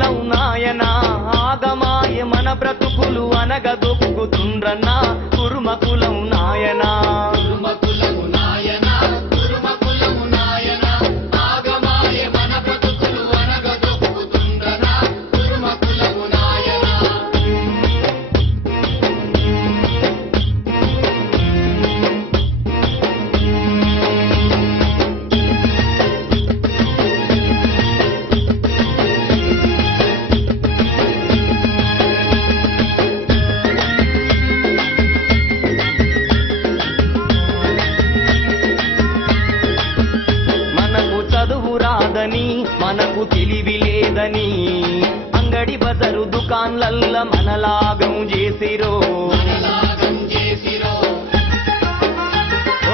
కులం నాయనా ఆగమాయ మన బ్రతుకులు అనగదొక్కుతుండ్రన్నా కుర్మ కులం నాయనా మనకు తెలివి లేదని అంగడి బజరు దుకాన్లల్ల మనలాగం చేసిరో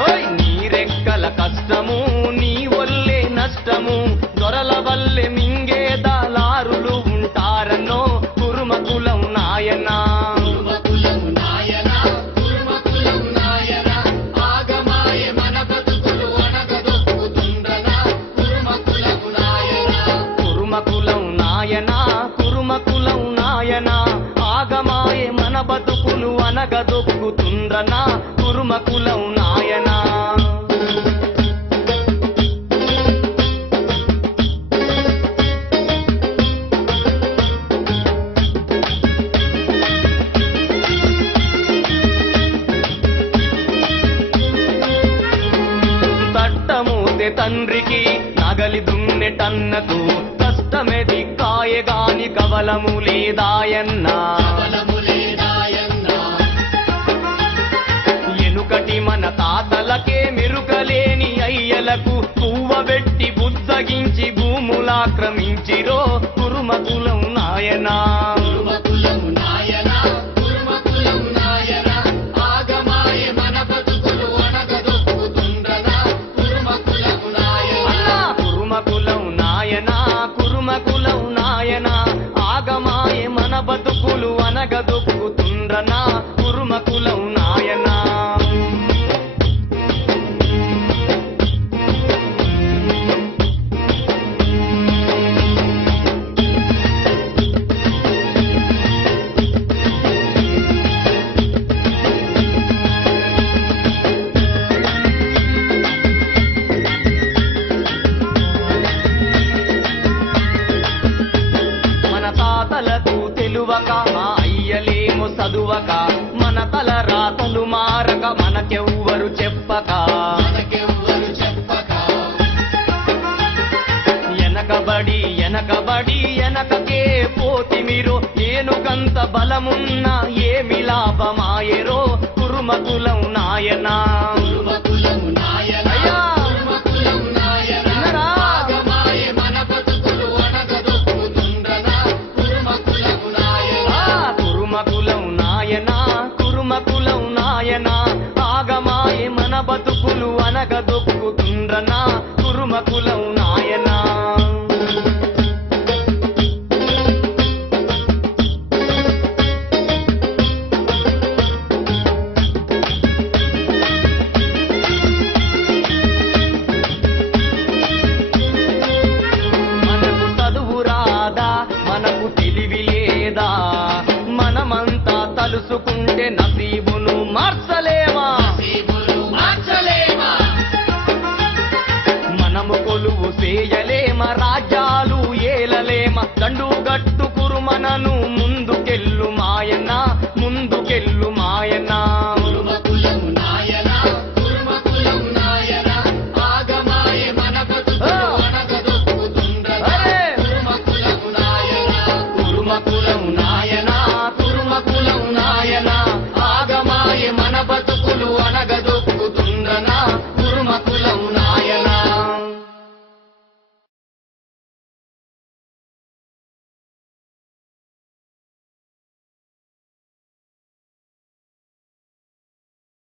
ఓయ్ నీ రెక్కల కష్టము నీ వల్లే నష్టము దొరల వల్లే మింగే దళారులు ఉంటారన్నో కుర్మ కులం నాయనా ఆగమాయే మన బతుకులు అనగదొక్కుతుండ్రనా కుర్మ కులం నాయనా తట్టమూతే తండ్రికి నగలి దున్నెటన్నకు కష్టమెది కాయగాని కవలము లేదాయన్నా ఎనుకటి మన తాతలకే మెరుకలేని అయ్యలకు పువ్వబెట్టి బుద్ధగించి భూములాక్రమించిరో కుర్మ కులం నాయనా ఆగమాయే మన బతుకులు అనగదొక్కుతుండ్రనా కుర్మ కులం నాయనా తెలువక మా అయ్యలేమో చదువక మన తల రాతలు మారక మనకెవ్వరు చెప్పక ఎనకకే పోతిమిరో ఏనుగంత బలమున్నా ఏమి లాభమాయరో కుర్మ కులం నాయనా ఆగమాయే మన బతుకులు అనగదొక్కుతుండ్రనా కుర్మ కులం నాయనా మనకు చదువు రాదా మనకు తెలివి లేదా మనమంతా తలుసుకుంటే నసీబును మార్చలేమా మనము కొలువు చేయ